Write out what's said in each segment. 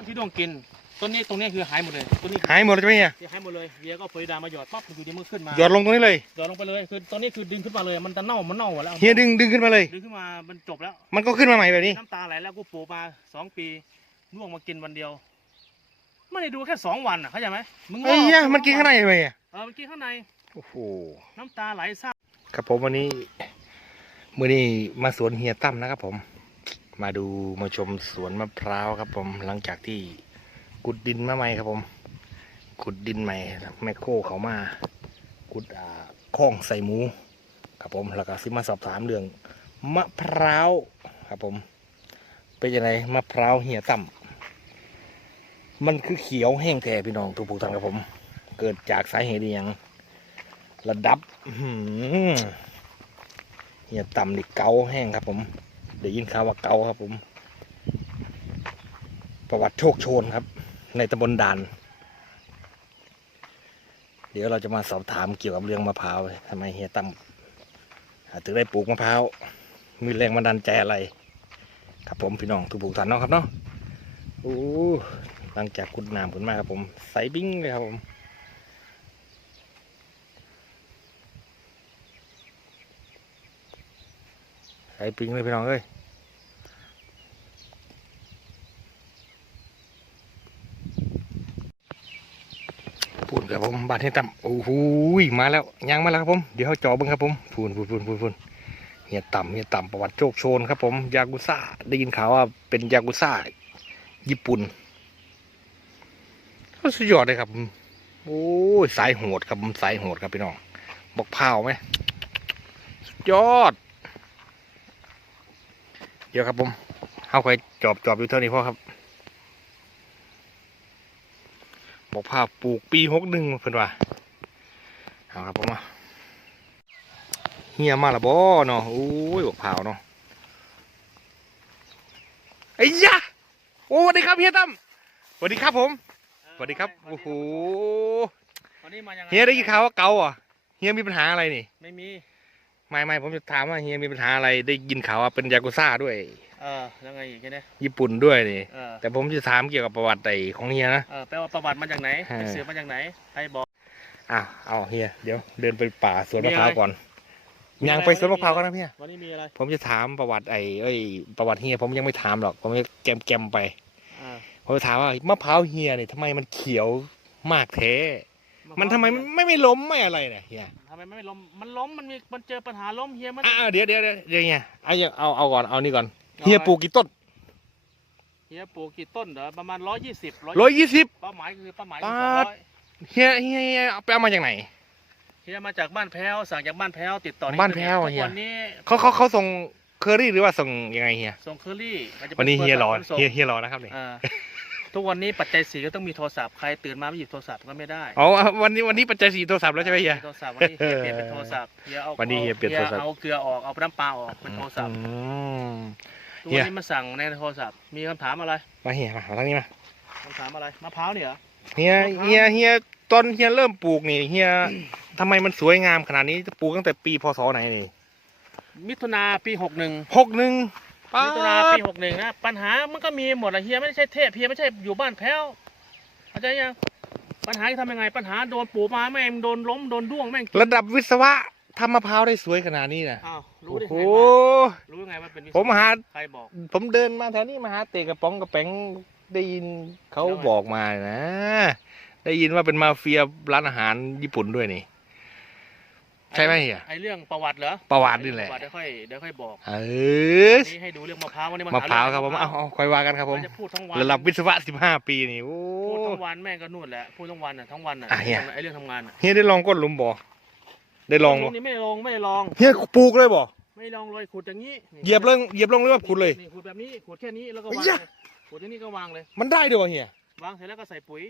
ต้นที่ดวงกินต้นนี้ตรงนี้คือหายหมดเลยต้นนี้หายหมดเลยใช่ไหมเฮียคือหายหมดเลยเฮียก็โพลิดามาหยอดปั๊บอยู่ดีมันขึ้นมาหยอดลงตรงนี้เลยหยอดลงไปเลยคือตอนนี้คือดึงขึ้นมาเลยมันจะเน่ามันเน่าหมดแล้วเฮียดึงดึงขึ้นมาเลยดึงขึ้นมามันจบแล้ว มันก็ขึ้นมาใหม่แบบนี้น้ำตาไหลแล้วกูปลูกมาสองปีล่วงมากินวันเดียวไม่ได้ดูแค่สองวันอะเข้าใจไหมมึงเฮ้ยเฮียมันกินข้างในไหมอะเออมันกินข้างในโอ้โหน้ำตาไหลซ่าครับผมวันนี้มื่อนี้มาสวนเฮียตั้มนะครับผม มาดูมาชมสวนมะพร้าวครับผมหลังจากที่ขุดดินมาใหม่ครับผม ขุดดินใหม่แมคโครเขามาขุดอ่าคลองใส่หมูครับผมแล้วก็ซิมาสอบถามเรื่องมะพร้าวครับผม เป็นยังไงมะพร้าวเฮียตั้มมันคือเขียวแห้งแท้พี่น้องทุกผู้ท่านครับผม เกิดจากสาเหตุอย่างระดับอื้อหือเฮียต่ำนี่เกาแห้งครับผม ได้ยินข่าวว่าเกาครับผม ประวัติโชคโชนครับ ในตำบลด่าน เดี๋ยวเราจะมาสอบถามเกี่ยวกับเรื่องมะพร้าวทำไมเฮียต่ำถึงได้ปลูกมะพร้าวมีแรงบันดาลใจอะไร ครับผมพี่น้องทุกผู้ท่านเนาะครับเนาะโอ้หลังจากขุดน้ำขึ้นมาครับผมใสบิ้งเลยครับผมใส่ปิงเลยพี่น้องเอ้ย พูนครับผมบาดให้ต่ำโอ้โหมาแล้วยางมาแล้วครับผมเดี๋ยวเขาจอบิ้งครับผมพูนพูนพูนพูนพูนเฮียต่ำเฮียต่ำประวัติโชคโชนครับผมยากุซ่าได้ยินข่าวว่าเป็นยากุซ่าญี่ปุ่นก็สุดยอดเลยครับโอ้ยสายโหดครับผมสายโหดครับพี่น้องบอกเผาไหมสุดยอด เดี๋ยวครับผมเอาไปจอบจอบอยู่เท่านี้พ่อครับ บอกภาพปลูกปีหกหนึ่งเพิ่นว่าเอาครับผมมาเฮียมาละบ่เนาะโอ้ยบอกเผาวเนาะไอ้ยะโอ้สวัสดีครับเฮียตั้มสวัสดีครับผมสวัสดีครับโอ้โหวันนี้มายังไงเฮียได้ยินข่าวว่าเกาอะเฮียมีปัญหาอะไรนี่ ไม่มี ไม่ไม่ผมจะถามว่าเฮียมีปัญหาอะไรได้ยินข่าวว่าเป็นยากุซ่าด้วยเออแล้วไงอีกแค่นี้ญี่ปุ่นด้วยนี่เออแต่ผมจะถามเกี่ยวกับประวัติไอ้ของเฮียนะ เออแปลว่าประวัติมาจากไหนฮะไปสืบมาจากไหนใครบอก อะเอาเฮียเดี๋ยวเดินไปป่าสวนมีมะอะไรพร้าวก่อนมียังอะไร ไปสวนวันนี้มะพร้าวกันนะพี่วันนี้มีอะไรผมจะถามประวัติไอ้เอ้ยประวัติเฮียผมยังไม่ถามหรอกผมจะแกมแกมๆไป อ่าผมจะถามว่ามะพร้าวเฮียเนี่ยทำไมมันเขียวมากแท้ มะพร้าวมันทำไมไม่ไม่ไม่ล้มไม่อะไรเนี่ยเฮียทำไมไม่ล้มมันล้มมันมีมันเจอปัญหาล้มเฮียมันอ่าเดี๋ยวเดี๋ยวเดี๋ยวเดี๋ยวเฮียเอาอย่างเอาเอาก่อนเอานี่ก่อนเอาเฮียไว้ปลูกกี่ต้นเฮียปลูกกี่ต้นเหรอประมาณร้อยยี่สิบร้อยยี่สิบเป้าหมายคือเป้าหมายปาคือดสองร้อยเฮียเฮียเฮียเอาไปเอามาจากไหนเฮียมาจากบ้านแพ้วสั่งจากบ้านแพ้วติดต่อบ้านแพ้วทุกเฮียวันนี้เขาเขาเขาส่งเคอรี่หรือว่าส่งยังไงเฮียส่งเคอรี่มัจะวันนี้ป็เฮียรอปิดส่งเฮียเฮียรอนะครับเนี่ยอ่า ทุกวันนี้ปัจจัยสี่ก็ต้องมีโทรศัพท์ใครตื่นมาไม่หยิบโทรศัพท์ก็ไม่ได้อ๋อวันนี้วันนี้ปัจจัยสี่โทรศัพท์แล้วใช่ไหมเฮียโทรศัพท์วันนี้เฮียเปลี่ยนเป็นโทรศัพท์เฮียเอาวันนี้เฮียเปลี่ยนโทรศัพท์เอาเกลือออกเอาน้ำปลาออกเป็นโทรศัพท์อืมทุกเฮีวันยนี้มาสั่งในโทรศัพท์มีคำถามอะไรมาเฮียมาเอาทางนี้มาคำถามอะไรมะพร้าวเนี่ยเหรอเฮียเฮียเฮียตอนเฮียเริ่มปลูกนี่เฮียทำไมมันสวยงามขนาดนี้จะปลูกตั้งแต่ปีพศไหนนี่มิถุนาปีหกหนึ่งหกหนึ่งป้า มิถุนาดปีหกหนึ่งนะปัญหามันก็มีหมดอะเฮียไม่ใช่เทพเฮียไม่ใช่อยู่บ้านแพ้วเข้าใจยังปัญหาจะทำยังไง ปัญหาโดนปูมาแม่งโดนล้มโดนด้วงแม่งระดับวิศวะทำมะพร้าวได้สวยขนาดนี้นะอ้าวรู้โอ้ได้โหไงว่ารู้ไงว่าเป็นวิศวะผมหาใครบอก ผมเดินมาแถวนี้มาหาเตะกระป๋องกระแป๋งได้ยินเขาแล้วไงบอกมานะ ได้ยินว่าเป็นมาเฟียร้านอาหารญี่ปุ่นด้วยนี่ ใช่ไหมเฮียไอเรื่องประวัติเหรอประวัตินี่แหละประวัติเดี๋ยวค่อยเดี๋ยวค่อยบอกเออวันนี้ให้ดูเรื่องมะพร้าววันนี้มะพร้าวครับผมเอาเอาค่อยว่ากันครับผมเราจะพูดทั้งวันระดับวิศวะสิบห้าปีนี่โอ้พูดทั้งวันแม่งก็นู่นแหละพูดทั้งวันอะทั้งวันอะอะเฮียไอเรื่องทำงานอะเฮียได้ลองก้นหลุมบ่ได้ลองบ่นี่ไม่ได้ลองไม่ได้ลองเฮียปลูกเลยบ่ไม่ได้ลองเลยขุดอย่างนี้นี่เหยียบเลยเหยียบลงเลยว่าขุดเลยนี่ขุดแบบนี้ขุดแค่นี้แล้วก็เฮ้วายงยะเลยขุดที่นี่ก็วางเลย มันได้ด้วยวะเฮียวางเสร็จแล้วก็ใส่ปุ๋ย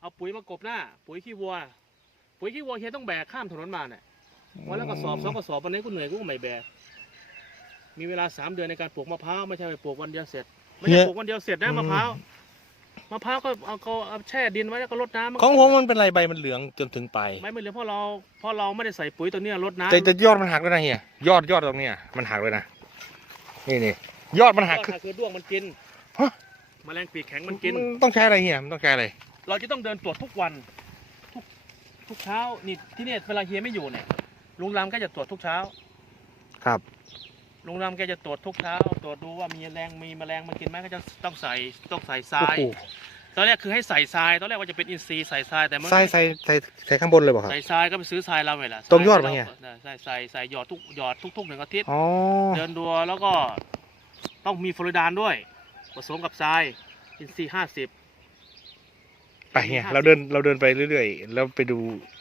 เอาปุ๋ยมากบหน้า ปุ๋ยขี้วัว ปุ๋ยขี้วัวเฮียต้องแบกข้ามถนนมาเนี่ยวันแล้วก็สอบสองกระสอบวันนี้กูเหนื่อยกูก็ไม่แบก มีเวลาสามเดือนในการปลูกมะพร้าวไม่ใช่ไปปลูกวันเดียวเสร็จ ไม่ใช่ปลูกวันเดียวเสร็จนะมะพร้าวมะพร้าวก็เอาเขาเอาแช่ดินไว้แล้วก็รดน้ำนก็ของผมมันเป็นไรใบมันเหลืองจนถึงปลายไม่ไม่เหลือเพราะเราเพราะเราไม่ได้ใส่ปุ๋ยตัวเนี้ยรดน้ำแต่แต่ยอดมันหักด้วยนะเฮียยอดยอดตรงเนี้ยมันหักเลยนะนี่นี่ยอดมันหักก็คือด้วงมันกินฮะแมลงปีกแข็งมันกินต้องใช้อะไรเฮียมันต้องใช้อะไรเราจะต้องเดินตรวจทุกวันทุก ทุกเช้านี่ที่เนี่ยเวลาเฮียไม่อยู่เนี่ยลุงรำก็จะตรวจทุกเช้า ครับ ลุงรำแกจะตรวจทุกเช้า ตรวจดูว่ามีแมลงมีแมลงมันกินไหมก็จะต้องใส่ต้องใส่ทราโอ้ยโหตอนแรกคือให้ใส่ทรายตอนแรกว่าจะเป็นอินทรีย์ใส่ทรายแต่มันใส่ใส่ใส่ใส่ข้างบนเลยป่ะครับ ใส่ทรายก็ไปซื้อทรายเราไงล่ะต้มยอดมาไงใส่ใส่ใส่หยอดทุกหยอดทุกๆหนึ่งอาทิตย์ อ๋อ เดินดูแล้วก็ต้องมีฟลูอริดานด้วย ผสมกับทรายอินทรีย์ห้าสิบไป เฮียเราเดินเราเดินไปเรื่อยๆแล้วไปดู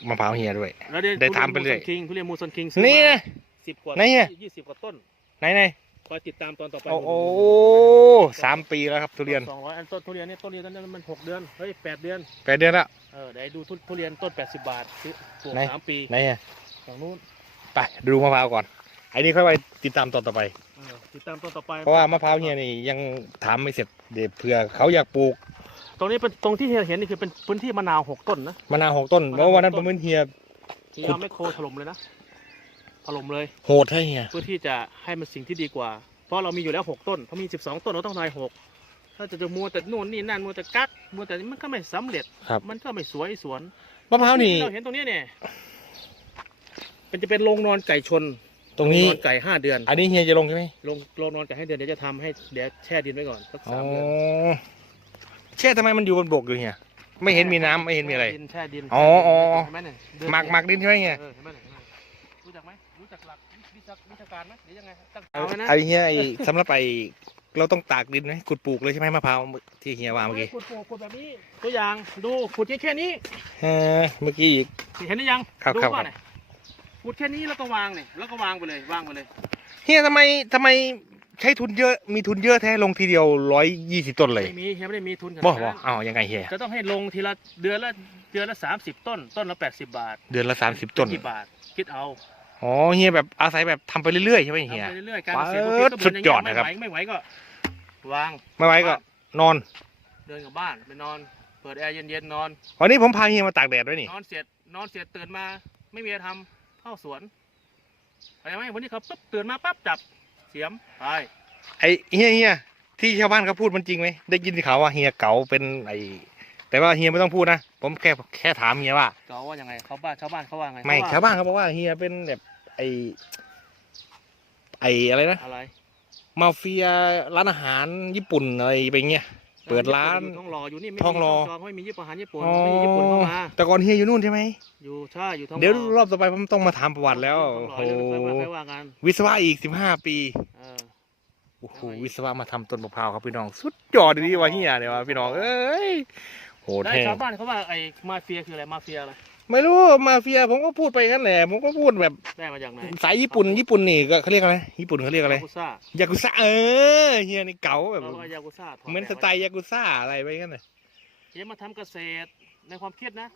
มะพร้าวเฮียด้วย แล้วได้ได้ทำไปเรื่อย คิงทุเรียนมูสันคิงนี่นะ สิบกว่าไหนอะยี่สิบกว่าต้นไหนไหนคอยติดตามตอนต่อไปโอ้โหสามปีแล้วครับทุเรียนสองร้อยอันต้นทุเรียนเนี่ยต้นเรียนต้นนี้มันหกเดือนเฮ้ยแปดเดือนแปดเดือนแล้วเออเดี๋ยวดูทุทุเรียนต้นแปดสิบบาทซื้อปลูกไหนสามปีไหนเฮียฝั่งนู้นไปดูมะพร้าวก่อนไอ้นี่ค่อยไปติดตามตอนต่อไปเออติดตามตอนต่อไป เพราะว่ามะพร้าวเฮียนี่ยังถามไม่เสร็จเดี๋ยวเผื่อเขาอยากปลูก ตรงนี้เป็นตรงที่เฮียเห็นนี่คือเป็นพื้นที่มะนาวหกต้นนะ มะนาวหกต้นมะนาวเพราะวันนั้นหผกต้มนเป็นเฮียที่เอาแมคโครถล่มเลยนะถล่มเลย โหดให้เฮียเพื่อที่จะให้มันสิ่งที่ดีกว่า เพราะเรามีอยู่แล้วหกต้นเขามีสิบสองต้นเราต้องทายหกถ้าจะจะมัวแต่นู่นนี่นั่นมัวแต่กักมัวแต่มันก็ไม่สำเร็จครับมันก็ไม่สวยสวนมะพร้าวนี่ที่เราเห็นตรงเนี้ยเนี่ยเป็นจะเป็นโรงนอนไก่ชน ตรงนี้โนอนไก่ห้าเดือน อันนี้เฮียจะลงใช่ไหมโรงโรงนอนไก่ห้าเดือนเดี๋ยวจะทำให้เดี๋ยวแช่ดินไว้ก่อนสักอ๋อสามเดือน แช่ทำไมมันอยู่บนบกอยู่เฮียไม่เห็นมีน้ำไม่เห็นมีอะไรแช่ดินแช่ดินอ๋ออ๋อ เห็นไหมเนี่ยเดือนหมักหมักดินใช่ไหมเฮียเออเห็นไหมเนี่ยเห็นไหมรู้จักไหมรู้จักหลักวิชาวิชาการไหมหรือยังไงตั้งเอาเอาไว้นะไอ้เฮียไอ้สำหรับไปเราต้องตากดินไหมขุดปลูกเลยใช่ไหมมะพร้าวที่เฮียว่าเมื่อกี้ขุดปลูกขุดแบบนี้ตัวอย่างดูขุดแค่แค่นี้เออเมื่อกี้อีก เห็นหรือยังครับดูครับว่าเนี่ยขุดแค่นี้แล้วก็วางเนี่ยแล้วก็วางไปเลยวางไปเลย เฮียทำไมทำไม ใช้ทุนเยอะมีทุนเยอะแท้ลงทีเดียวร้อยยี่สิบต้นเลยไม่มียังไม่ได้มีทุนขนาดบ่นั้นบ่อ้าวยังไงเฮียจะต้องให้ลงทีละเดือนละเดือนละสามสิบต้น ต้นละแปดสิบบาทเดือนละสามสิบต้นกี่บาทคิดเอาอ๋อเฮียแบบอาศัยแบบทำไปเรื่อยๆใช่ไหมเฮีย ทำไปเรื่อยๆการป๊าเกดษตรบางทีก็สุดยอดไม่นะครับไหวไม่ไหวก็ วางไม่ไหวก็นอนเดินกลับบ้านไปนอน เปิดแอร์เย็นๆนอน วันนี้ผมพาเฮียมาตากแดดด้วยนี่นอนเสร็จนอนเสร็จตื่นมา ไม่มีอะไรทำเข้าสวนเข้าใจไหมวันนี้เขาปุ๊บตื่นมาปั๊บจับ เสียมไปไอ้เฮียเฮียที่ชาวบ้านเขาพูดมันจริงไหมได้ยินข่าวว่าเฮียเก๋าเป็นไอ้แต่ว่าเฮียไม่ต้องพูดนะผมแค่แค่ถามเฮียว่าเขาว่ายังไงเขาบ้านชาวบ้านเขาว่าไงไม่เขชาวบ้านเขาบอกว่าเฮียเป็นแบบไอ้ไอ้อะไรนะอะไรมาเฟียร้านอาหารญี่ปุ่นอะไรไปเงี้ย เปิดร้าน อยู่ท้องรออยู่นี่ไม่ท้องรอมีจองไม่มีญี่ปุ่นอาหารญี่ปุ่นอ๋อไม่มีญี่ปุ่นเข้ามาแต่ก่อนเฮียอยู่นู่นใช่ไหมอยู่ใช่อยู่ท้องรอเดี๋ยวรอบต่อไปผมต้องมาถามประวัติแล้วท้โอ้องโหรอเดี๋ยวค่อยว่าค่อยว่ากันวิศวะอีกสิบห้าปีเออ โอ้โหวิศวะมาทำต้นมะพร้าวครับพี่น้อง สุดยอดดีว่ะเฮียเนี่ยว่ะพี่น้องเอ้ยโหดได้แท้ชาวบ้านเขาว่าไอ้มาเฟียคืออะไรมาเฟียอะไร ไม่รู้มาเฟียผมก็พูดไปงั้นแหละผมก็พูดแบบได้มาจากไหนสายญี่ปุ่นญี่ปุ่นนี่ก็เขาเรียกอะไรญี่ปุ่นเขาเรียกอะไรยากุซ่ายากุซ่าเออเฮียนี่เก๋าแบบเราก็ยากุซ่าถดเหมือนสไตล์ยากุซ่าอะไรไปงั้นน่ะเดี๋ยวมาทำเกษตรในความคิดนะ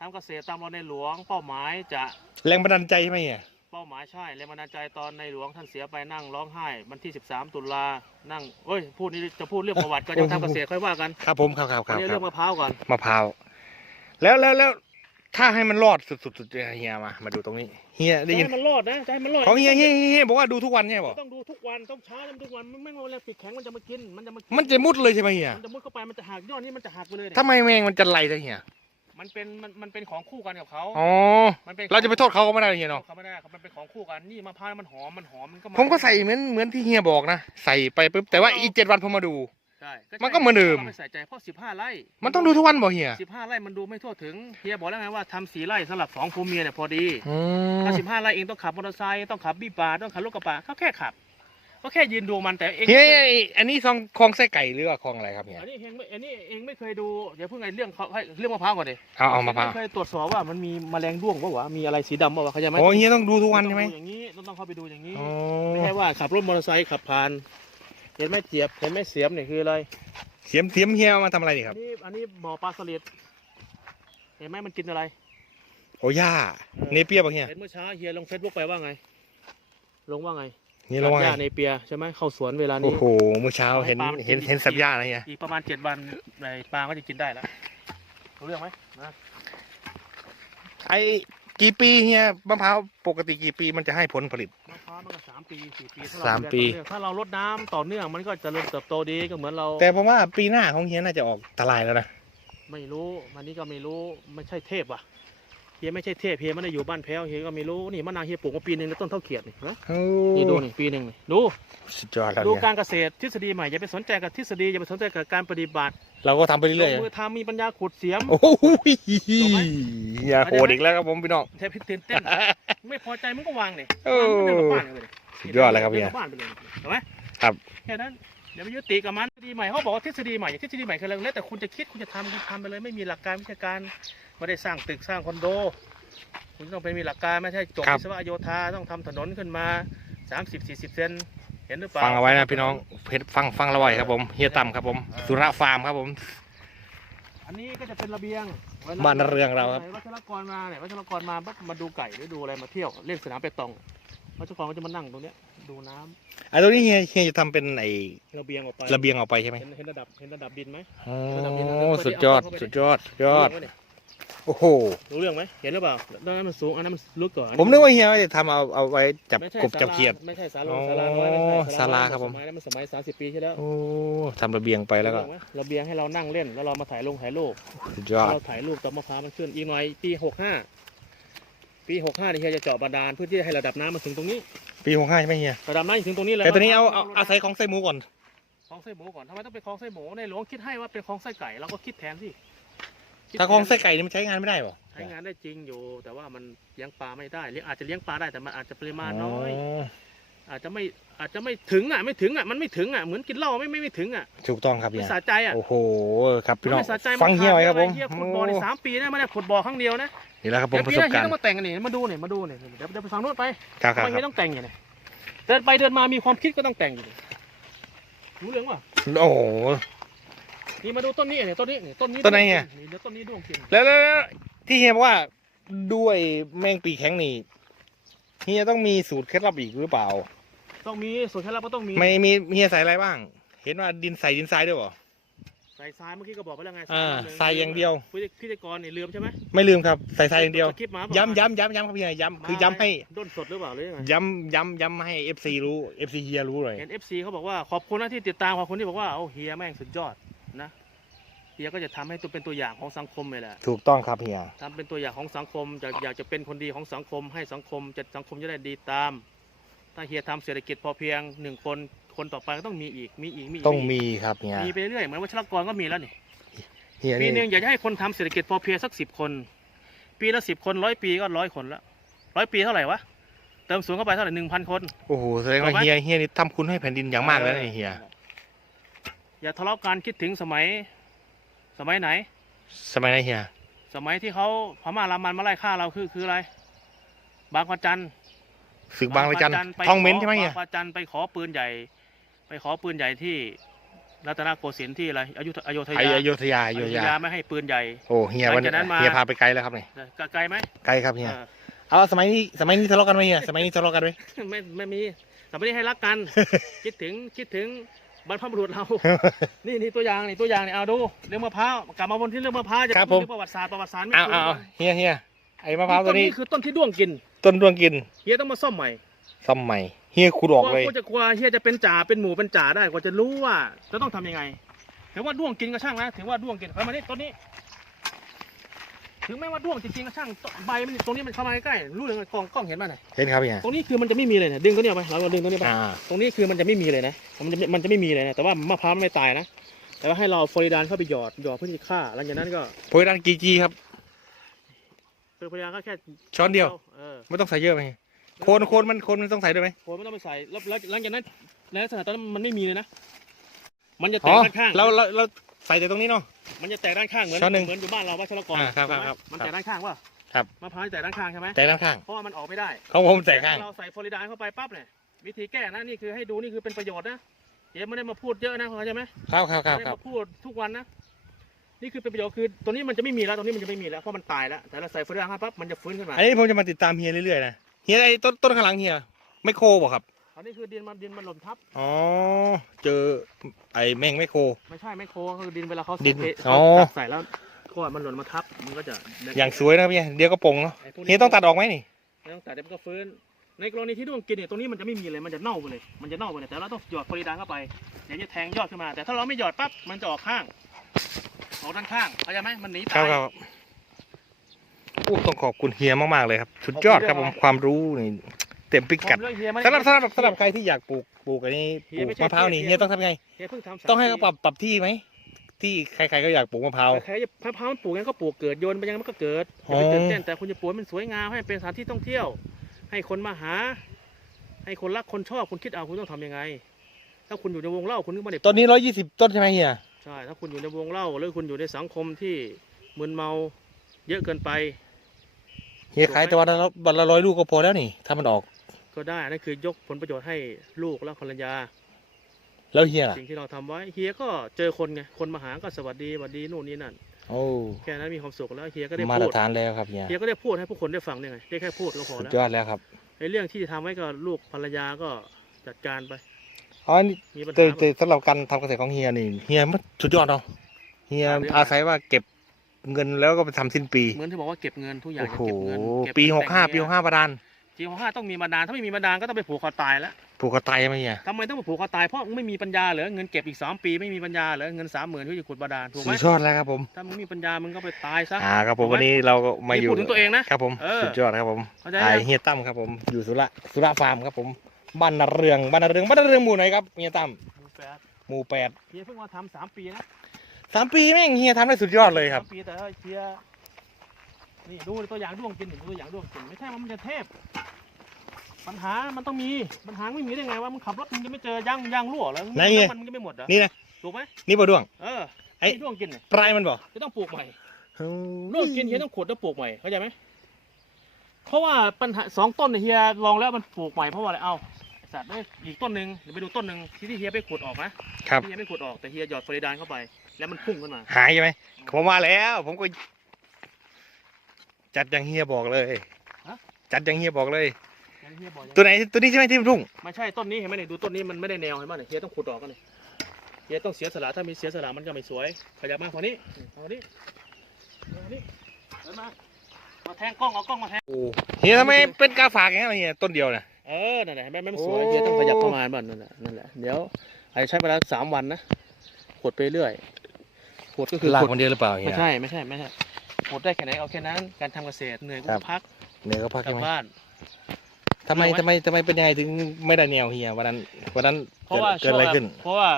ทำเกษตรตามรอยในหลวง เป้าหมายจะแรงบันดาลใจใช่ไหมเฮียเป้าหมายใช่แรงบันดาลใจตอนในหลวงท่านเสียไปนั่งร้องไห้วันที่ 13 ตุลานั่งเอ้ยพูดนี่จะพูดเรื่องประวัติก็จะทำเกษตรค่อยว่ากันครับผมครับครับคอัรันบนี้ครัเรื่บองมะพร้าวก่อนมะพร้าวแล้วแล้วแล้ว ถ้าให้มันรอดสุดๆสุดเฮียมา มาดูตรงนี้เฮียได้จะยินให้มันรอดนะจะให้มันรอดของเฮียเฮียเฮียเฮียบอกว่าดูทุกวันใช่ไหมบอกต้องดูทุกวันต้องเช้าต้องทุกวันมันไม่งั้นเวลาปีกแข็งมันจะมากินมันจะมากิมันจะมุดเลยใช่ไหมเฮียมันจะมุดเข้าไปมันจะหักยอดนี่มันจะหักไปเลยเนี่ยทำไมแมงมันจะไล่ได้เฮียมันเป็นมันมันเป็นของคู่กันกับเขาอ๋อมันเป็นเราจะไปโทษเขาก็ไม่ได้เฮียเนาะเขาไม่ได้ครับมันเป็นของคู่กันนี่มะพร้าวมันหอมมันหอมมันก็าผมก็ใส่เหมือนเหมือนที่เฮียบอกนะใส่ไปปุ๊บแต่ว่าอีกเจ็ดวันผมมาดูใช่มันก็เหมือนเดิมราไม่ใส่ใจเพราะสิบห้าไร่มันต้องดูทุกวันบ่เฮียสิบห้าไร่มันดูไม่ทั่วถึงเฮียบอกแล้วไงว่าทำสี่ไร่สำหรับสองผัวเมียเนี่ยพอดีอืมถ้าสิบห้าไร่เองต้องขับมอเตอร์ไซค์ต้องขับบี้ปาต้องขับรถกระบะเขาแค่ขับก็แค่ยืนดูมันแต่เองเฮียเฮียอันนี้ซองคลองไส้ไก่หรือว่าคลองอะไรครับเฮียอันนี้เองไม่อันนี้เองไม่เคยดูเดี๋ยวเพิ่งไงเรื่องเขาให้เรื่องมะพร้าวก่อนดิเอาเอามะพร้าวเคยตรวจสอบว่ามันมีแมลงด้วงปะวะมีอะไรสีดำปะวะเขาใจไหมโอ้เฮียต้องดูทุกวันใช่ไหมต้องดูอย่างนี้ต้องต้องเข้าไปดูอย่างนี้ อ๋อไม่ใช่ว่าขับรถมอเตอร์ไซค์ขับผ่าน เห็นไหมเจียบเห็นไหมเสียมเนี่ยคืออะไรเสียมเสียมเฮียเอามาทำอะไรนี่คอัรับนนี้อันนี้บ่อปลาสลิดเห็นไหมมันกินอะไร โอ้ย่าเนเปียป่ะเฮียเห็นเมื่อเช้าเฮียลงเฟซบุ๊กไปว่าไง ลงว่าไงนี่ระวังตัดหไงญ้าในเปียใช่ไหมเข้าสวนเวลาโอ้นี้โหเมื่อเช้าเห็นเอาให้ปลามันเห็นกินเห็นสับย่านะเฮียอีกประมาณเจ็ดวันในปลาก็จะกินได้แล้วรู้เรื่องไหมนะไอ กี่ปีเฮียมะพร้าวปกติกี่ปีมันจะให้ผลผลิต มะพร้าวมันก็สามปีสี่ปีถ้สามเรปี ดูแลต่อเนื่องถ้าเราลดน้ำต่อเนื่องมันก็เจะเริ่มเติบโตดีก็เหมือนเราแต่ผมว่าปีหน้าของเฮียน่าจะออกตลายแล้วนะ ไม่รู้ มันนี่ก็ไม่รู้ไม่ใช่เทพว่ะ เฮียไม่ใช่เทพเฮียไม่ได้อยู่บ้านแพ้วเฮียก็ไม่รู้นี่มะนาวเฮียปลูกมาปีหนึ่งแล้วต้นเท่าเขียดนี่นะโอ้นี่ดูนี่ปีหนึ่งนี่ดูสุดยอดแล้วดูเนี่ยการเกษตรทฤษฎีใหม่อย่าไปสนใจกับทฤษฎีอย่าไปสนใจกับการปฏิบัติเราก็ทำไปลเรื่อยงมือทำมีปัญญาขุดเสียม ๆโอ้โหถูกไหมเฮียโหดอีกแล้วครับผมพี่น้อง แทบพิตื่นเต้น ไม่พอใจมึงก็วางเนี่ยโอ้วางมึงเดินกลับบ้านเลยสุดยอดเลยครับดินเฮีกยลับบ้านไปเลยเห็นไหมครับ แค่นั้น อย่าไปยึดติดกับมันทฤษฎีใหม่เขาบอกว่าทฤษฎีใหม่ทฤษฎีใหม่คืออะไรแล้วแต่คุณจะคิดคุณจะทำคุณทำไปเลยไม่มีหลักการวิชาการไม่ได้สร้างตึกสร้างคอนโด คุณต้องเป็นมีหลักการไม่ใช่จบครับวิศวะโยธาต้องทำถนนขึ้นมา 30 40 เซนเห็นหรือเปล่าฟังเอาไว้นะพี่น้องเพชรฟังฟังเราไว้ครับผมเฮียต่ำครับผมสุระฟาร์มครับผม อันนี้ก็จะเป็นระเบียงวลบ้านเรืองเราครับวัชรกรมาเนี่ยวัชรกรมาปั๊บมาดูไก่หรือดูอะไรมาเที่ยวเล่นสนามเปตองวัชรกรก็จะมานั่งตรงเนี้ย ดูน้ำไอ้ตัวนี้เฮียเฮียจะทำเป็นไอ้ระเบียงออกไประระเบียงออกไปใช่ไหมเห็นเห็นระดับเห็นระดับดินไหม โอ้ระดับดินเราจะสุดยอดเอาเข้าไปสุดยอดสุดยอดรู้เรื่องไหมเนี่ยโอ้โห รู้เรื่องไหมเห็นหรือเปล่าด้านนั้นมันสูงอันนั้นมันลึกกว่าผมนึกว่าเฮียจะทำเอาเอาไว้จับไม่ใช่กบจับศาลาเขียด ไม่ใช่ศาลาอ๋อศาลาน้อยไม่ใช่ศาลาครับผม สมัยนั้นมันสมัย30ปีที่แล้วโอ้ทำระเบียงไปแล้วก็รู้เรื่องไหมระเบียงให้เรานั่งเล่นแล้วเรามาถ่ายลงถ่ายรูปสุดยอด เราถ่ายรูปตอนมะพร้าวมันขึ้นอีกหน่อยปีหกห้าปีหกห้าเนี่ยเฮียจะเจาะบาดาลเพื่อที่จะให้ระดับน้ำมันถึงตรงนี้ ปีหกห้าใช่ไหมเฮีย ระดับน้ำถึงตรงนี้เลยแต่ตัวนี้เอาเอาอาศัยของไส้หมูก่อน คลองไส้หมูก่อนทำไมต้องเป็นคลองไส้หมูในหลวงคิดให้ว่าเป็นคลองไส้ไก่เราก็คิดแทนสิคิดถ้าของแทนไส้ไก่นี่มันใช้งานไม่ได้หรอใช้งานได้จริงอยู่ แต่ว่ามันเลี้ยงปลาไม่ได้เลี้ยงอาจจะเลี้ยงปลาได้แต่มันอาจจะปริมาณน้อย อาจจะไม่อาจจะไม่ถึงอะไม่ถึงอะมันไม่ถึงอะเหมือนกินเหล้าไม่ไม่ไม่ถึงอะถูกต้องครับไม่เฮียสะใจอะโอ้โหครับพี่มันน้องไม่สะใจฟังเฮียไว้ครับผมเฮียขุดบ่อในสามปีนะไม่ได้ขุดบ่อครั้งเดียวนะนี่แหละครับผมเดี๋ยวประปีสหบน้าเฮีกายรณ์ต้องมาแต่งกันนี่มาดูนี่มาดูนี่เดี๋ยวเดี๋ยวไปฟังนู้นไปครับคทำรับไมคเฮีรัยบต้องแต่งอย่างนี้เดินไปเดินมามีความคิดก็ต้องแต่งอยู่ดิรู้เรื่องว่าโอ้โหนี่มาดูต้นนี้เนี่ยต้นนี้นี่ต้นนี้ต้นไหนเนี่ยเดี๋ยวต้นนี้ด้วงกินแล้วแล้วแล้วที่เฮียบอกว่าด้วยแมงปีแข็งนี่ เฮียต้องมีสูตรเคล็ดลับอีกหรือเปล่า ต้องมีส่วนเคล็ดลับก็ต้องมีไม่มีเฮียใส่อะไรบ้าง เห็นว่าดินใส่ดินทรายด้วยเหรอใส่ทรายเมื่อกี้ก็บอกไปแล้วไงอ่าหนึ่ทรายอย่างเดียวพิธีพิธีกรเนี่ยลืมใช่ไหมไม่ลืมครับใส่ทรายอย่างเดียวสคริปต์มาเปล่าย้ำย้ำย้ำย้ำครับเฮียย้ำคือย้ำให้ด้นสดหรือเปล่าหรือยังไงย้ำย้ำย้ำให้เอฟซีรู้เอฟซีเฮียรู้เลยเห็นเอฟซีเขาบอกว่าขอบคุณนะที่ติดตามขอบคุณที่บอกว่าโอ้เฮียแม่งสุดยอดนะ เฮียก็จะทำให้ตัวเป็นตัวอย่างของสังคมเลยแหละถูกต้องครับเฮียทำเป็นตัวอย่างของสังคมจะอยากจะเป็นคนดีของสังคม ให้สังคมจะสังคมจะได้ดีตาม ถ้าเฮียทำเศรษฐกิจพอเพียงหนึ่งคนคนต่อไปก็ต้องมีอีกมีอีกมีกต้องมีครับเฮียมีไปเรื่อยเหมือนวัชรกรก็มีแล้วนี่เฮียปีหนึ่งนี่อยากจะให้คนทำเศรษฐกิจพอเพียงสักสิบคน ปีละสิบคนร้อยปีก็ร้อยคนละร้อยปีเท่าไหร่วะเติมสูงเข้าไปเท่าไหร่หนึ่งพันคนโอ้โหแสดงว่าถูกไหมเฮียเฮียนี่ทำคุณให้แผ่นดินอย่างมากแล้วนี่เฮียอย่าทะเลาะกันคิดถึงสมัย สมัยไหน สมัยไหนเฮียสมัยที่เขาพม่ารามันมาไล่ฆ่าเราคือคืออะไร บางกระจันศึกบางระจันไปทองเม้นขใช่ไหมเฮียบางกระจันไปขอปืนใหญ่ ไปขอปืนใหญ่ที่รัตนโกสินทร์ที่อะไรอยุธอโยธไอยาอยุธยาออยุยุธธยายาไม่ให้ปืนใหญ่โอ้เฮียวันหลังจากนั้นมาเฮียพาไปไกลแล้วครับนี่ไกลไหมไกลครับเฮียเออเอาสมัยนี้สมัยนี้ทะเลาะกันไหมเฮียสมัยนี้ทะเลาะกันไหมไม่ไม่มีแต่ไม่ได้ให้รักกัน คิดถึงคิดถึง บรรพบุรุษเรา นี่นี่ตัวอย่างนี่ตัวอย่างนี่เอาดูเรื่องมะพร้าวกลับมาวนที่เรื่องมะพร้าวจะครับพูดผมเรื่องประวัติศาสตร์ประวัติศาสตร์ไม่เอาคุยเอาเอากันเฮียเฮียไอ้มะพร้าวตัวนี้คือต้นที่ด้วงกินต้นดวงกินเฮียต้องมาซ่อมใหม่ซ่อมใหม่เฮียขุดออกเลย กว่าจะกว่าเฮียจะเป็นจ่าเป็นหมูเป็นจ่าได้กว่าจะรู้ว่าจะต้องทำยังไงถือว่าด้วงกินก็ช่างนะถือว่าด้วงกินเอามานี่ต้นนี้ ถึงแม้ว่าด้วงจริงๆก็ช่างใบมันตรงนี้มันเข้ามาใกล้ๆรู้เลยกล้องกล้องเห็นไหมเนี่ยเห็นครับเฮียตรงนี้คือมันจะไม่มีเลยเนี่ยดึงตัวนี้ออกไปเราดึงตัวนี้ไปอ่าตรงนี้คือมันจะไม่มีเลยนะ มันจะมันจะไม่มีเลยนะแต่ว่ามะพร้าวมันไม่ตายนะ แต่ว่าให้เราฟลอริดานเข้าไปหยอดหยอดเพื่อที่จะฆ่าหลังจากนั้นก็โพยดันกีจีครับ คือฟลอริดานก็แค่ช้อนเดียวเออไม่ต้องใส่เยอะไหมเฮียโคนโคนมันโคนมันต้องใส่ด้วยไหม โคนไม่ต้องไปใส่แล้วแล้วหลังจากนั้นในลักษณะตอนนั้นมันไม่มีเลยนะ มันจะแตอ๋กอด้านข้างเราเราเรา ใส่แต่ตรงนี้เนาะ มันจะแตกด้านข้างเหมือนช้อนหนึ่งเหมือนอยู่บ้านเราว่าชลกรอ่าครับถูกไหมครับมันแตกด้านข้างว่าครับ มะพร้าวจะแตกด้านข้างใช่ไหมแต่ด้านข้างเพราะว่ามันออกไม่ได้ของผมใส่ข้างถ้เราใส่ฟลอริดานเข้าไปปั๊บเนี่ยวิธีแก้นะนี่คือให้ดูนี่คือเป็นประโยชน์นะเดี๋ยวไม่ได้มาพูดเยอะนะเข้าใจไหมครับครับครับไม่คได้รับ มาพูดทุกวันนะนี่คือเป็นประโยชน์คือตัวนี้มันจะไม่มีแล้วตัวนี้มันจะไม่มีแล้วเพราะมันตายแล้วแต่เราใส่ฟลูออไรด์เข้าปั๊บมันจะฟื้นขึ้นมาอันนี้ผมจะมาติดตามเฮียเรื่อยๆนะ เฮียไอ้ต้นต้นข้างหลังเฮีย ไม่โคบอกครับ อันนี้คือดินมันดินมันหล่นทับ อ๋อ เจอไอ้แมงไม่โคไม่ใช่ไม่โคคือดินเวลาเขาดินเทอ๋อ เขาตักใส่แล้วก้อนมันหล่นมาทับ มันก็จะอย่างสวยนะครับเฮียเดี๋ยวก็ปงเนาะไพวกนี้เฮียต้องตัดออกไหมนี่ ไม่ต้องตัดเดี๋ยวมันก็ฟื้น ในกรณีที่ด้วงกินเนี่ยตรงนี้มันจะไม่มีเลยมันจะเน่าไปเลย มันจะเน่าไปเลยแต่เราต้องหยอดโพลีดานเข้าไปเดี๋ยวจะแทงยอดขึ้นมา แต่ถ้าเราไม่หยอดปั๊บมันจะออกข้างออกด้านข้างเข้าใจไหมมันหนีครัตาบย ครับโอ้ต้องขอบคุณเฮียมากๆเลยครับ สุดยอดครับผมความรู้นี่ เต็มพิกัดผมเลือกเฮียไม่ได้สำหรับสำหรับสำหรับใครที่อยากปลูกปลูกอันนี้ปเฮีลูยกไม่ใช่มะพร้าวนี่เฮีย เฮียต้องทำไง เฮียเพิ่งทำสามต้องให้เขาปีปรับปรับที่ไหมที่ใครๆก็อยากปลูกมะพร้าว ใครจะมะพร้าวมันปลูกงั้นก็ปลูกเกิดโยนไปยังไงมันก็เกิดออ๋ย่าอไปตื่นเต้นแต่คุณจะปลูกให้มันสวยงามให้เป็นสถานที่ท่องเที่ยว ให้คนมาหา ให้คนรักคนชอบคุณคิดเอาคุณต้องทำยังไง ถ้าคุณอยู่ในวงเล่าคุณก็ไม่ได้ ต้นนี้ร้อยยี่สิบต้นใช่ไหมเฮีย ใช่ ถ้าคุณอยู่ในวงเล่าหรือคุณอยู่ในสังคมที่มึนเมาเยอะเกินไป เฮียขายแต่วันละวันละร้อยลูกก็พอแล้วนี่ ถ้ามันออก ก็ได้นั่นคือยกผลประโยชน์ให้ลูกและภรรยา แล้วเฮียล่ะสิ่งที่เราทำไว้เฮียก็เจอคนไงคนมาหาก็สวัสดีสวัสดีนู่นนี่นั่นโอ้แค่นั้นมีความสุขแล้วเฮียก็ได้มาตพูรดฐานแล้วครับเฮียเฮียก็ได้พูดให้ผู้คนได้ฟังได้ไงได้แค่พูดก็พอสุดแล้วยอดแล้วครับในเรื่องที่ทำไว้กับลูกภรรยาก็จัดการไปอ๋อนี่มีปัญแต่หาแต่สำหรับการทำเกษตรของเฮียนี่เฮียมันสุดยอดเนาะเฮียอาศัยว่าเก็บเงินแล้วก็ไปทำสิ้นปีเหมือนที่บอกว่าเก็บเงินทุกอย่างโอ้จะโหเก็บเงินเก็บปีเงินหกห้าแต่งปีหกห้าประดาน ปีหกห้าต้องมีมาดานถ้าไม่มีมาดานก็ต้องไปผูกคอตายแล้วผูกคอตายใช่ไหมเฮียทำไมต้องไปผูกคอตายเพราะมึงไม่มีปัญญาเหรอเงินเก็บอีกสามปีไม่มีปัญญาเหรอเงินสามหมื่นที่จะขุดบาดาลถูกไหสุมดยอดแล้วครับผมถ้ามึงมีปัญญามึงก็ไปตายซะ อ่าครับผมถูกไหมวันนี้เราก็มาอยู่พูดถึงตัวเองนะครับผมเออสุดยอดครับผมเข้าใจไอยังเฮียตั้มครับผมอยู่สุระสุระฟาร์มครับผมบ้านนาเรืองบ้านนาเรืองบ้านนาเรืองหมู่ไหนครับเฮียตั้มหมู่แปดหมู่แปดเฮียเพิ่งมาทำสามปีนะสามปีแม่งเฮียทำได้สุดยอดเลยครับ สามปีแต่ว่าเฮีย นี่ดูตัวอย่างด้วงกินตัวอย่างด้วงกินไม่ใช่ว่ามันจะเทพ ปัญหามันต้องมีปัญหาไม่มีได้ไงว่ามึงขับรถมึงจะไม่เจอยางยางรั่วแล้วไหนไง มันจะไม่หมดเหรอนี่นะถูกไหมนี่ปลาด้วง เออไอ้ที่ด้วงกินเนี่ยปลายมันบ่จะต้องปลูกใหม่อืมด้วงกินเฮียต้องขุดแล้วปลูกใหม่เข้าใจไหมเพราะว่าปัญหาสองต้นเนี่ยเฮียลองแล้วมันปลูกใหม่เพราะว่าอะไรเอ้าไอ้สัตว์ได้อีกต้นหนึ่งเดี๋ยวไปดูต้นหนึ่งที่ที่เฮียไปขุดออกนะครับที่เฮียไม่ขุดออกแต่เฮียหยอดฟลอริดานเข้าไป แล้วมันพุ่งขึ้นมา หายใช่ไหมผมมาแล้ว ผมก็ จัดอย่างเฮียบอกเลยฮะ จัดอย่างเฮียบอกเลย อย่างที่เฮียบอกอย่างตัวไหนตัวนี้ใช่ไหมที่มันรุ่ง ไม่ใช่ต้นนี้เห็นไหมเนี่ยดูต้นนี้มันไม่ได้แนวเห็นไหมเนี่ยเฮียต้องขุดออกกันเลยเฮียต้องเสียสละถ้ามีเสียสละมันก็ไม่สวยขยับมาฝั่งนี้ฝั่งนี้ฝั่งนี้เดินมามาแทงกล้องเอากล้องมาแทง โอ้เฮียทำไมเป็นกาฝากอย่างนั้นล่ะเฮียต้นเดียวนะเออ นั่นแหละเห็นไหมมันสวยโอ้ เฮียต้องขยับประมาณบ้านนั่นแหละ นั่นแหละ เดี๋ยวอาจจะใช้เวลาสามวันนะขุดไปเรื่อยขุดก็คือลากขุดคนเดียวหรือเปล่าเฮีไม่ยใช่ ไม่ใช่ ไม่ใช่ ขุดได้แค่ไหนเอาแค่นั้น การทำเกษตรเหนื่อยก็ครับ พักเนี่ยก็พักกลัใช่บไหมบ้าน ทำไมเอาไว้ทำไมทำไมเป็นยังไงถึงไม่ได้แนวเฮียวันนั้นวันนั้นเพราะว่าเกิดอะไรขึ้น เพราะว่า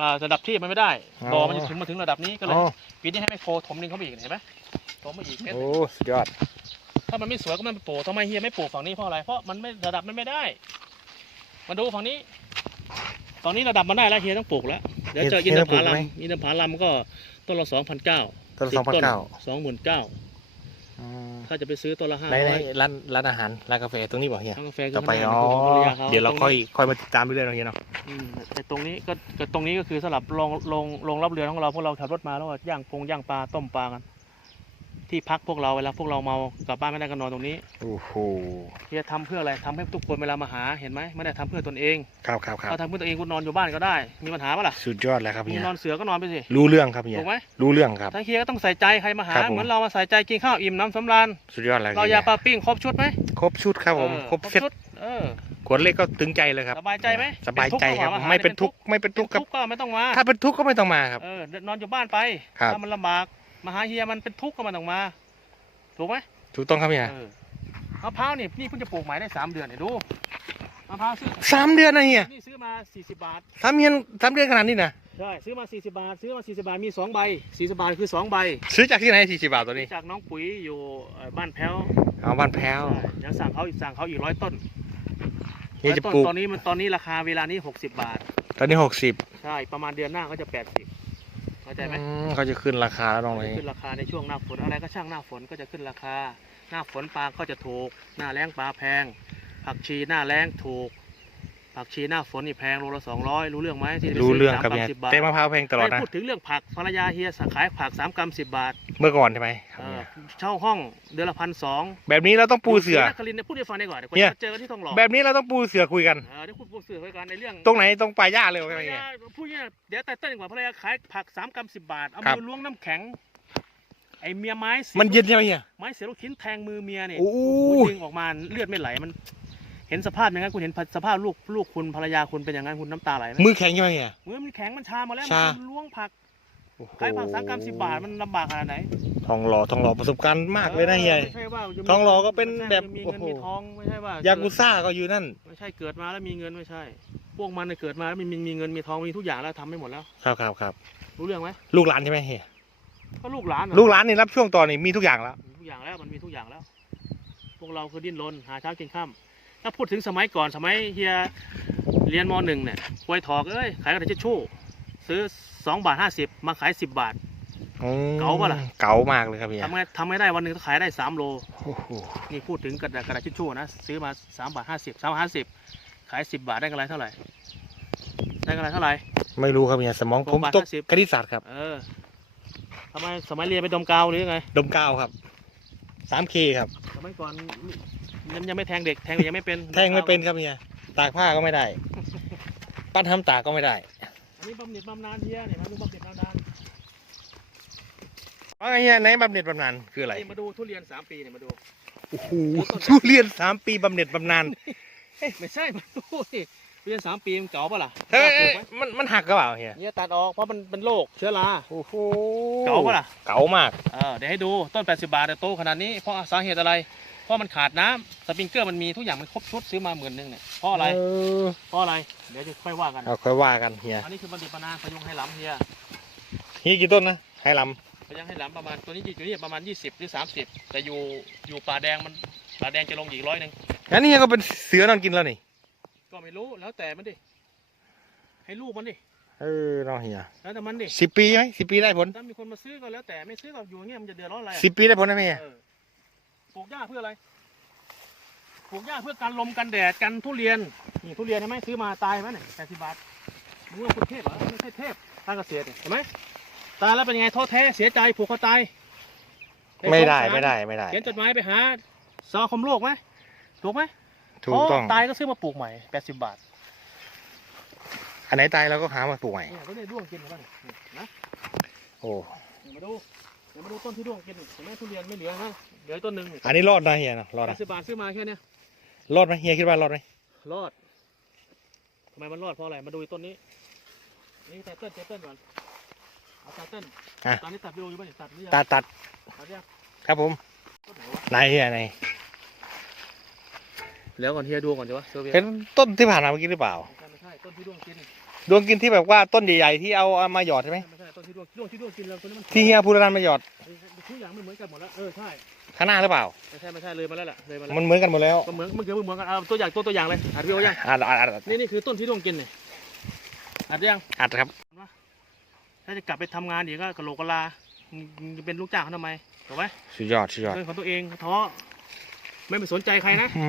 มาระดับที่มันไม่ได้อ๋อ บ่อมันจะถึงมาถึงระดับนี้ก็เลย อ๋อปีนี้ให้ไมโครถมดินเข้าไปอีกเห็นไหมถมมาอีกเม็ดโอ้สุดยอด ถ้ามันไม่สวยก็ไมันไปปลูกทำไมเฮียไม่ปลูกฝั่งนี้เพราะอะไร เพราะมันไม่ระดับมันไม่ได้ มาดูฝั่งนี้ ฝั่งนี้ระดับมันได้แล้วเฮียต้องปลูกแล้ว เดี๋ยวเจอเฮีอิยนทต้องปลูผกลัมไหมอินทผลัมก็ต้นละสองพันเก้า ต้นสองพันเก้าสองหมื่นเก้าถ้าจะไปซื้อต้นละห้าในในร้อยร้านร้านอาหารร้านกาแฟตรงนี้บ่เฮียร้านกาแฟคืต่อไปข้างหอ๋อน้านี่คือของภรรยาขาเดี๋ยวเราตงค่อยนี้ค่อยมาติดตามไปเรื่อยๆเนาะเฮียเนาะอืมแต่ตรงนี้ก็ก็ตรงนี้ก็คือสำหรับลงลงลงรับเรือของเราพวกเราขับรถมาแล้วก็ย่างปงย่างปลาต้มปลากัน ที่พักพวกเราเวลาพวกเราเมากลับบ้านไม่ได้ก็นอนตรงนี้โอ้โหเฮียทำเพื่ออะไรทำให้ทุกคนเวลามาหาเห็นไหมไม่ได้ทำเพื่อตนเองครับครับครับถ้าทำเพื่อตัวเองคุณนอนอยู่บ้านก็ได้ มีปัญหาปะล่ะสุดยอดแล้วครับมีเฮียนอนเสือก็นอนไปสิ รู้เรื่องครับเฮียถูกไหม รู้เรื่องครับถ้าเฮียก็ต้องใส่ใจใครมาหาครับผม เหมือนเรามาใส่ใจกินข้าวอิ่มน้ำสำราญสุดยอดแล้วเราเฮียายปลาปิ้งครบชุดไหมครบชุดครับผมเออครบเซ็ตชุดเออ ขวดเล็กก็ถึงใจเลยครับสบายใจไหมสบายใจครับเป็นทุกข์ก็ว่าไม่เป็นเป็นทุทุกกข์ข์ไม่เป็นทุกข์ครับทุกข์ก็ไม่ต้องมาถ้าเป็นทุกข์ก็ไม่ต้องมาครับ เออนอนอยู่บ้านไปครับ ถ้ามันลำบาก มาหาเฮียมันเป็นทุกข์ก็ไมันต้องมา ถูกไหมถูกต้องครับเฮียเออมะพร้าวนี่นี่เพิ่งจะปลูกใหม่ได้สามเดือนเนี่ยดูมะพร้าวซื้อสามเดือนนะเฮียนี่ซื้อมา40บาทสามเดือนสามเดือนขนาดนี้นะใช่ซื้อมา40บาท ซื้อมา40บาทมี2ใบ40บาทคือ2ใบ ซื้อจากที่ไหนสี่สิบบาทตัวนี้จากน้องปุ๋ยอยู่เอ่อบ้านแพ้วเอาบ้านแพ้วใช่เดี๋ยวสั่งเขาอีกสั่งเขาอีกร้อยต้นเฮียร้อยจะต้นปลูกตอนนี้มันตอนนี้ราคาเวลานี้60บาท ตอนนี้หกสิบใช่ประมาณเดือนหน้าก็จะ80 เข้าใจไหมเขาจะขึ้นราคาแล้วน้องเลย ขึ้นราคาในช่วงหน้าฝนอะไรก็ช่างหน้าฝนก็จะขึ้นราคา หน้าฝนปลาก็จะถูก หน้าแล้งปลาแพง ผักชีหน้าแล้งถูก ผักชีหน้าฝนนี่แพงโลละสองร้อยรู้เรื่องไหมที่ไปรู้ซื้เรื่องสามครับกรัเฮีมยสิบบาทแต่มะพร้าวแพงตลอดไม่นะ พูดถึงเรื่องผักภรรยาเฮียขายผักสามกรัมสิบบาท เมื่อก่อนใช่ไหมครับ เอเฮีอยเช่าห้องเดือนละพันสองแบบนี้เราต้องปูเสือ นักคลินทร์เนี่ยพูดให้ฟังได้ก่อนเดี๋ยวเฮียเจอกันที่ทองหล่อแบบนี้เราต้องปูเสือคุยกัน เออเดี๋ยวพูดปูเสือไว้กันในเรื่องตรงไหนตรงป่าหญ้าเลยภรใช่ไหรมเฮียยาพูดเนี่ยเดี๋ยวแต่เต้นกว่าภรรยาขายผักสามกรัมสิบบาทเอาครัมืบอล้วงน้ำแข็งไอเมียไม้สีมันเย็นใช่ไหมเฮีย ไม้เสียลูกชิ้นแทงมือเมียเนี่ยโอ้โหดึงออกมาเลือดไม่ไหลมัน เห็นสภาพอย่างนั้นคุณเห็นสภาพลูกลูกคุณภรรยาคุณเป็นอย่างนั้นคุณน้ำตาไหลไหมมือแข็งใช่ไหมเฮีย มือมันแข็งมันชาหมาแล้วชา มันล้วงผักโอ้โห ขายผักสังกรรมสิบบาทมันลำบากขนาดไหนทองหล่อทองหล่อประสบการณ์มากเลยนะเฮีย ไม่ใช่ว่าจะมีทองหล่อก็เป็นแบบไม่ใช่ว่าจะมีเงินโอ้โห มีทองไม่ใช่ว่ายากุซ่าก็อยู่นั่น ไม่ใช่เกิดมาแล้วมีเงินไม่ใช่ พวกมันเนี่ยเกิดมาแล้วมีมีมีเงินมีทองมีทุกอย่างแล้วทำไม่หมดแล้ว ครับครับครับรู้เรื่องไหมลูกหลานใช่ไหมเฮีย ก็ลูกหลานอะลูกหลานนี่รับช่วงต่อนี่มีทุกอย่างแล้ว มีทุกอย่างแล้วมันมีทุกอย่างแล้ว พวกเราคือดิ้นรนหาเช้ากินข้ามถ้าพูดถึงสมัยก่อนสมัยเฮียเรียนมหนึ่งเนี่ยควยถอกเอ้ยขายกระดาษทิชชู่ ซื้อสองบาทห้าสิบมาขายสิบบาทอืมเก๋าปะล่ะ เก๋ามากเลยครับเฮียทำไงทำไงได้วันหนึ่งขายได้สามโล โอ้โหนี่พูดถึงกระดาษกระดาษทิชชู่นะซื้อมาสามบาทห้าสิบสามห้าสิบขายสิบบาทได้กำไรเท่าไหร่ได้กำไรเท่าไหร่ ไม่รู้ครับเฮียสมองสผองมบาทตกห้าสิบคณิตศาสตร์ครับ เออทำไมสมัยเรียนไปดมกาวหรือยังไงดมกาวครับสามเคครับ สมัยก่อนยังยังไม่แทงเด็กแทงเด็กยังไม่เป็นแทงไม่เป็นครับเฮียตากผ้าก็ไม่ได้ ปั้นทำตากก็ไม่ได้ อันนี้บำเหน็จบำนาญเฮียเนี่ยมาดูบำเหน็จบำนาญว่าไงเฮียไหนบำเหน็จบำนาญคืออะไรนี่มาดูทุเรียนสามปีเนี่ยมาดู โอ้โหทุเรียนสามปีบำเหน็จบำนาญเอ้ยไม่ใช่มาดูนี่ทุเรียนสามปีมันเก่าปะล่ะเฮ้ยปลูกไหมมันมันหักก็เปล่าเฮียเนี่ยตัดออกเพราะมันเป็นโรคเชื้อรา โอ้โหเก๋าปะล่ะ เก๋ามาก เออเดี๋ยวให้ดูต้น 80 บาทแต่ยโตขนาดนี้เพราะสาเหตุอะไรเพ ราะมันขาดน้ำสปริงเกอร์มันมีทุกอย่างมันครบชุดซื้อมาหมื่นหนึงเนี่ยเพราะอะไรเออเพราะอะไร เดี๋ยวจะค่อยว่ากัน เอาค่อยว่ากันเฮียอันนี้คือบัณฑิตปนานพยุงให้หล้ำเฮียเฮียกี่ต้นนะไฮลพยุงให้หล้ำประมาณตัวนี้อยู่นี่ประมาณ 20 หรือ 30 แต่อยู่อยู่ป่าแดงมันป่าแดงจะลงอีกร้อยหนึ่งำงั้นนี่เฮียก็เป็นเสือนอนกินแล้วนี่ก็ไม่รู้แล้วแต่มันดิให้ลูกมันดิเออเนาะเฮียแล้วแต่มันดิสิบปีไหมสิบปีได้ผลถ้ามีคนมาซื้อก็แล้วแต่ไม่ซื้อก็อยู่อย่างเงี้ยมันจะเดือดร้อนอะไรอะสิบปีได้ผลนะเฮียเออ ปลูกหญ้าเพื่ออะไร ปลูกหญ้าเพื่อกันลมกันแดดกันทุเรียน นี่ทุเรียนใช่ไหมซื้อมาตายไหมเนี่ยแปดสิบบาทมึงว่าคุณเทพเหรอไม่ใช่เทพทางเกษตรเนี่ยเห็นไหมตายแล้วเป็นยังไงท้อแท้เสียใจผูกคอตายไม่ได้สงสารไม่ได้ไม่ได้เขียนจดหมายไปหาสมาคมโลกไหมถูกไหมถูกต้องโตายก็ซื้อมาปลูกใหม่แปดสิบบาท อันไหนตายเราก็หามาปลูกใหม่เนี่ยเขาเนี่ยด้วงกินเห็นไหมเนี่ยนะโอ้เดี๋ยวมาดูเดี๋ยวมาดูต้นที่ด้วงกินเห็นไหมทุเรียนไม่เหลือนะเห ลือต้นหนึ่งอันนี้รอดนะเฮียนะรอดแปนะดสิบบาทซื้อมาแค่เนี้ยรอดไหมเฮียคิดว่ารอดไหมรอดทำไมมันรอดเพราะอะไรมาดูต้นนี้ นี่ตัดเต้นตัดเต้นก่อนเอาตัดเต้นอะตอนนี้ตัดวิดีโออยู่ไหมตัดหรือยังตัดตัดตัดยังครับผมต้นไหนวะไหนเฮียไหนแล้วก่อนเฮียดูก่อนเดี๋ยววะเซอร์เวียเห็นต้นที่ผ่านมาเมื่อกี้หรือเปล่าไม่ใช่ไม่ใช่ต้นที่ด้วงกินดวงกินที่แบบว่าต้นใหญ่ๆที่เอาเอามาหยอดใช่ไหมไม่ใช่ต้นที่ด้วงด้วงที่ด้วงกินแล้วต้นนี้มันที่เฮียพูดกันมาหยอดทุกอย่างมันเหมือนกันหมดแล้วเออใช่ ข้างหน้าหรือเปล่า ไม่ใช่ไม่ใช่เลยมาแล้วแหละเลยมาแล้วมันเหมือนกันหมดแล้วก็เหมือนมันเกี่ยวเหมือนกันเอาตัวอย่างตัวตัวอย่างเลยอัดวิดีโอยังอัดอัดอัดอัดนี่นี่คือต้นที่ด้วงกินเนี่ยอัดยังอัดครับถ้าจะกลับไปทำงานอีกก็กะโหลกกะลามึงมึงจะเป็นลูกจ้างเขาทำไมถูกไหมสุดยอดสุดยอดเรื่องของตัวเองท้อ ไม่ไปสนใจใครนะอื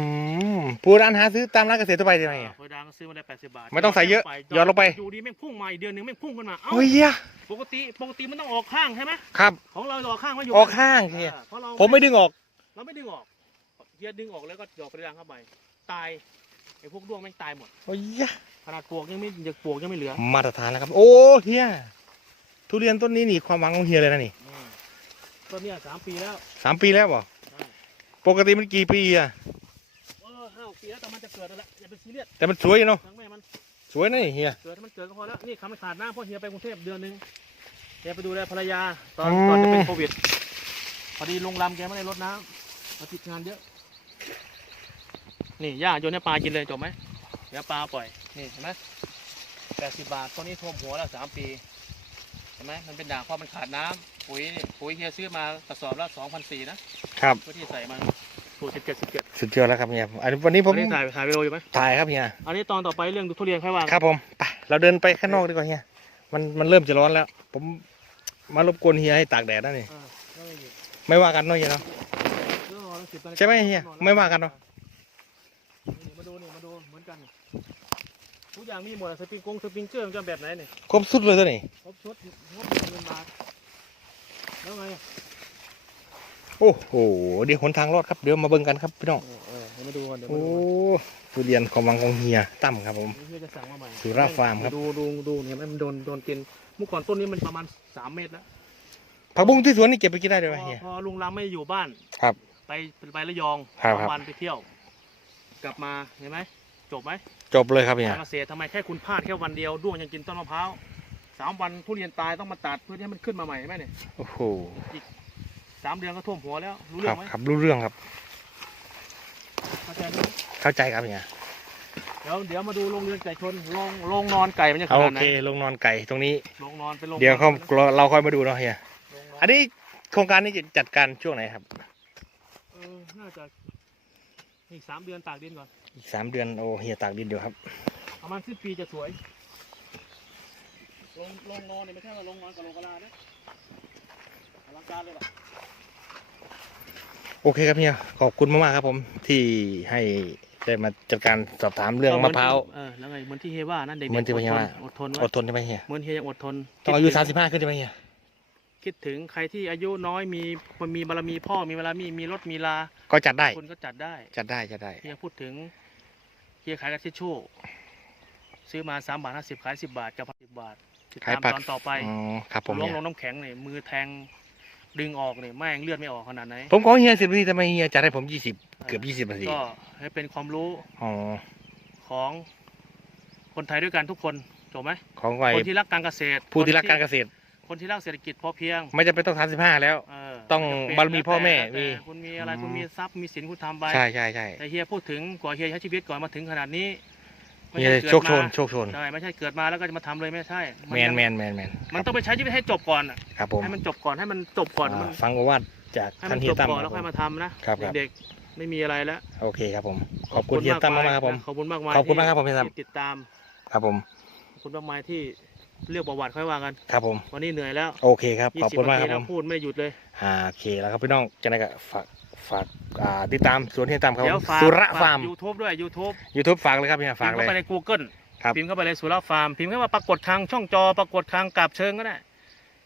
มปูร้านหาซื้อตามร้านเกษตรทั่วไปใช่ไหมเฮียเออดังก็ซื้อมาได้แปดสิบบาทไม่ต้องใส่เยอะหยอดลงไป อยู่ดีแม่งพุ่งมาอีกเดือนหนึ่งแม่งพุ่งขึ้นมาเอ้าโอ้ยเฮียปกติปกติมันต้องออกข้างใช่ไหมครับ ของเราออกข้างไว้อยู่ออกข้างเฮียออเพราะเราผมไม่ดึงออก เราไม่ดึงออกเฮียดึงออกแล้วก็หยอกไปดังเข้าไปตายไอ้พวกด้วงแม่งตายหมดโอ้ยเฮียขนาดปลวกยังไม่ยังปลวกยังไม่เหลือมาตรฐานแล้วครับ โอ้เฮียทุเรียนต้นนี้นี่ความหวังของเฮียเลยนะนี่อืมต้นเนี้ยสามปีแล้วสามปีแล้วบ่ใช่ ปกติมันกี่ปีอะเออห้าหกปีแล้วแต่มันจะเกิดแล้วแหละอย่าไปซีเรียสแต่มันสวยอยู่เนาะทั้งแม่มันสวยนะนี่เฮียเกิดให้มันเกิดก็พอแล้วนี่คำไม่ขาดหน้าเพราะเฮียไปกรุงเทพเดือนหนึงเฮียไปดูแลภรรยาตอนอืมก่อนจะเป็นโควิดพอดีลงลำแกไม่ได้รดน้ำมาติดงานเยอะนี่ย่าโยนให้ปลากินเลยจบไหมเดี๋ยวปลาปล่อยนี่เห็นไหมแปดสิบบาทต้นนี้ท่วมหัวแล้วสามปีเห็นไหมมันเป็นด่างเพราะมันขาดน้ำปุ๋ยนี่ปุ๋ยเฮียซื้อมากระสอบละสองพันสี่นะ ครับเพื่อที่ใส่มันสูตรสิบเจ็ดสิบเจ็ดสุดยอดแล้วครับเฮียอันนี้วันนี้ผมอันนี้ถ่ายถ่ายวิดีโออยู่ไหมถ่ายครับเฮียอันนี้ตอนต่อไปเรื่องดูทุเรียนค่อยว่ากันครับผมไปเราเดินไปข้างนอกดีกว่าเฮียมันมันเริ่มจะร้อนแล้ว ผมมารบกวนเฮียให้ตากแดดนะนี่เออแล้วอีกไม่ว่ากันเนาะเฮียเนาะ เรื่องนอนแล้วสิบนาฬิกาใช่ไหมเฮียไม่ว่ากันเนอะ นี่มาดูนี่มาดูเหมือนกันนี่ทุกอย่างมีหมดอะสปริงกงสปริงเกอร์มันจะแบบไหนเนี่ยครบสุดเลยตัวนี้ครบชุดงบหนึ่งหมื่นบาทแล้วไงอะ โอ้โห เดี๋ยวหนทางรอดครับ เดี๋ยวมาเบิ่งกันครับพี่น้องเออเออเดี๋ยวมาดูกันเดี๋ยวโอ้มาดูกันทุเรียนความหวังของเฮียตั้มครับผมนี่เพื่อจะสั่งมาใหม่สุราฟาร์มครับ ดูดูดูเนี่ยมันโดนโดนกินเมื่อก่อนต้นนี้มันประมาณสามเมตรแล้วผักบุ้งที่สวนนี่เก็บไปกินได้พด้วยไหมอเฮีย พอลุงรำไม่อยู่บ้านครับไปไประยองครับสามครับ วันไปเที่ยว กลับมาเห็นไหมจบไหมจบเลยครับเฮีย การเกษตรทำไมแค่คุณพลาดแค่วันเดียวด้วงยังกินต้นมะพร้าวสามวันทุเรียนตายต้องมาตัดเพื่อให้มันขึ้นมาใหม่เห็นไหมเนี่ยโอ้โห สามเดือนก็ท่วมหัวแล้วรู้คเรื่อรับงไหมครับรู้เรื่องครับ เข้าใจไหมเข้าใจครับเฮียเดี๋ยวเดี๋ยวมาดูโรงเรือนไก่ชนโรงโรงนอนไก่มันจะขเอานาโอดไหนเคลงนอนไก่ตรงนี้ โรงนอนเป็นโรงเดี๋ยวเขานอนเราค่อยมาดูเนาะเฮียโรงนอนอันนี้โครงการนี้จะจัดการช่วงไหนครับเออน่าจะอีกสามเดือนตากดินก่อนอีกสามเดือนโอ้เฮียตากดินเดียวครับ ประมาณสิ้นปีจะสวยโรงโรงนอนเนี่ยไม่ใช่ว่าโรงนอนกับโรงกะลานะอ ลังการเลยล่ะโอเคครับเฮียขอบคุณมากๆครับ ผมที่ให้ได้มาจัดการสอบถามเรื่องมะพร้าวเออแล้วไงเหมือนที่เฮว่านั่นเด็กเหมือนที่เฮียว่าอดทนอไว้ดทนใช่ไหมเฮียเหมือนเฮียยังอดทนต้องอายุคิดสามถึสิบห้าขึ้นใช่ไหมเฮียคิดถึงใครที่อายุน้อยมีมีบารมีพ่อมีบารมีมีรถมีลา ก็จัดได้คนก็จัดได้ จัดได้จัดได้เฮียพูดถึงเฮียขายกระทิชชู่ซื้อมาสามบาทห้าสิบขายสิบบาทกับสิบบาทติดขายตามผักตอนต่อไปอ๋อครับผมล้วงเฮียลงน้ำแข็งเนี่ยมือแทง ดึงออกเนี่ยแม่งเลือดไม่ออกขนาดไหนผมขอเฮียสิบนาทีทำไมเฮียจัดให้ผมยี่สิบเกือบยี่สิบนาทีก็ให้เป็นความรู้อ๋อของคนไทยด้วยกันทุกคนจบไหมของไวคนที่รักการเกษตร ผู้ที่รักการเกษตร คนที่รักเศรษฐกิจพอเพียง ไม่จำเป็นต้องสามสิบห้าแล้วเออต้องไจำเป็นบารมีพ่อแม่ล้วต่มีคุณมีอะไรอืมคุณมีทรัพย์มีสินคุณทำไปใช่ใช่ใช่แต่เฮียพูดถึงกว่าเฮียใช้ชีวิตก่อนมาถึงขนาดนี้ ไม่เฮียใช่เกิดโชคโชนมาโชคโชนใช่ไม่ใช่เกิดมาแล้วก็จะมาทำเลยไม่ใช่แมนยังแมนแมนแมนมันต้องไปใช้ชีวิตให้จบก่อนอะครับผมให้มันจบก่อนให้มันจบก่อนอ่ามันฟังโอวาทจากให้ท่ามันนเฮีจยบตั้มก่อนคแล้รัวบค่อยมาทำนะครับครับเด็กๆไม่มีอะไรแล้วโอเคครับผมขอบคุณเฮียตั้มมากๆครับผมขอบคุณมากมายขอบคุณที่มากครับผมเฮียตั้มที่ติดตาม ครับผมขอบคุณมากมายที่เรียกประวัติค่อยว่ากันครับผมวันนี้เหนื่อยแล้วโอเคครับยี่ขอบสิบคุณมากนาคทีรับแล้ผวมพูดไม่หยุดเลยอ่าโอเคแล้วครับพี่น้องจะได้ก็ฝาก ฝากอ่าติดตามสวนเฮียตั้มครับผเดี๋ยวมฝากสุระฟาร์มยูทูบด้วยยูทูบยูทูบฝากเลยครับเฮียพิฝามกพ์เลเข้าย ไปใน Google ครับ พิมพ์เข้าไปเลยสุราฟาร์มพิมพ์เข้ามาปรากฏทางช่องจอปรากฏทางกราบเชิงก็ได้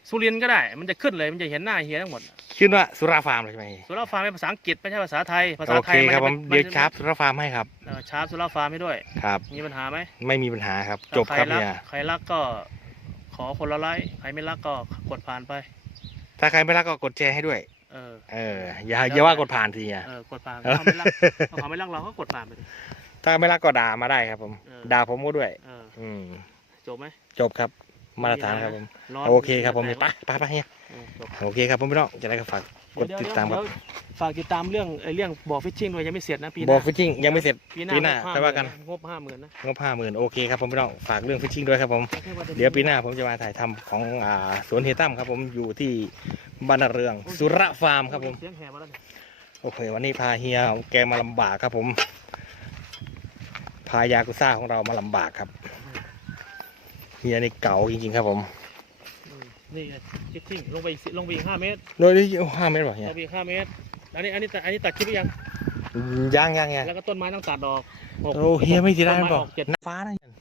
สุรินทร์ก็ได้ มันจะขึ้นเลยมันจะเห็นหน้าเฮียทั้งหมดชื่อว่าสุราฟาร์มเลยใช่ไหมสุราฟาร์มเป็นภาษาอังกฤษไม่ใช่ภาษาไทยภาษาโอไทเคยครับผมจะป็นเดี๋ยวมันจะชาร์ปสุราฟาร์มให้ครับเออชาร์ปสุราฟาร์มให้ด้วย ครับ มีปัญหาไหมไม่มีปัญหาครับถ้าจบครับใครรักเฮียใครรักก็ขอคนละไลค์ใครไม่รักก็กดผ่านไป ถ้าใครไม่รักก็กดแชร์ให้ด้วย เออ เออ อย่าอย่าว่ากดผ่านทีเฮียเออกดผ่านถ้าเขาไม่รักถ้าเขาไม่รักเราก็กดผ่านไปดิ ถ้าไม่รักก็ด่ามาได้ครับผม เออ ด่าผมก็ด้วย เออ อืม จบไหม จบครับ มาตรฐานครับผมร้นโอเคครับผมแตกไปไปไปเฮียเออจบโอเคครับผมพี่น้องจะได้ก็ฝากกดเยวติดตามครับเยวฝากติดตามเรื่องไอ้เรื่องบ่อฟิชชิ่งด้วยยังไม่เสร็จนะปีหบอน้าฟิชชิ่งยังไม่เสร็จปีหปีหน้าน้าค่อยว่ากันงบห้าหมื่นนะงบห้าหมื่นโอเคครับผมพี่น้องฝากเรื่องฟิชชิ่งด้วยครับผมเดี๋ยวปีหน้าผมจะมาถ่ายทำของอ่าสวนเฮยตั้มครับผมอยู่ที่บ้านนาเรืองสุระฟาร์มครับผมเสียงแหบมาแล้วเนี่ยโอเควันนี้พาเฮียของแกมาลำบากครับผมพายากุซ่าของเรามาลำบากครับ เฮียนี่เก่าจริงๆครับผมอืมนี่ไงฟิชชิ่งลงไปอีกสิลงไปอีกห้าเมตรโดยที่ห้าเมตรป่ะเฮียลงไปอีกห้าเมตรอันนี้อันนี้ตัดอันนี้ตัดคลิปหรือยังย่างย่างไงแล้วก็ต้นไม้ต้องตัดออกหกโอ้เฮียไม่ทีได้ต้นมันไม้บออกอกเจ็ดฟ้านะเทว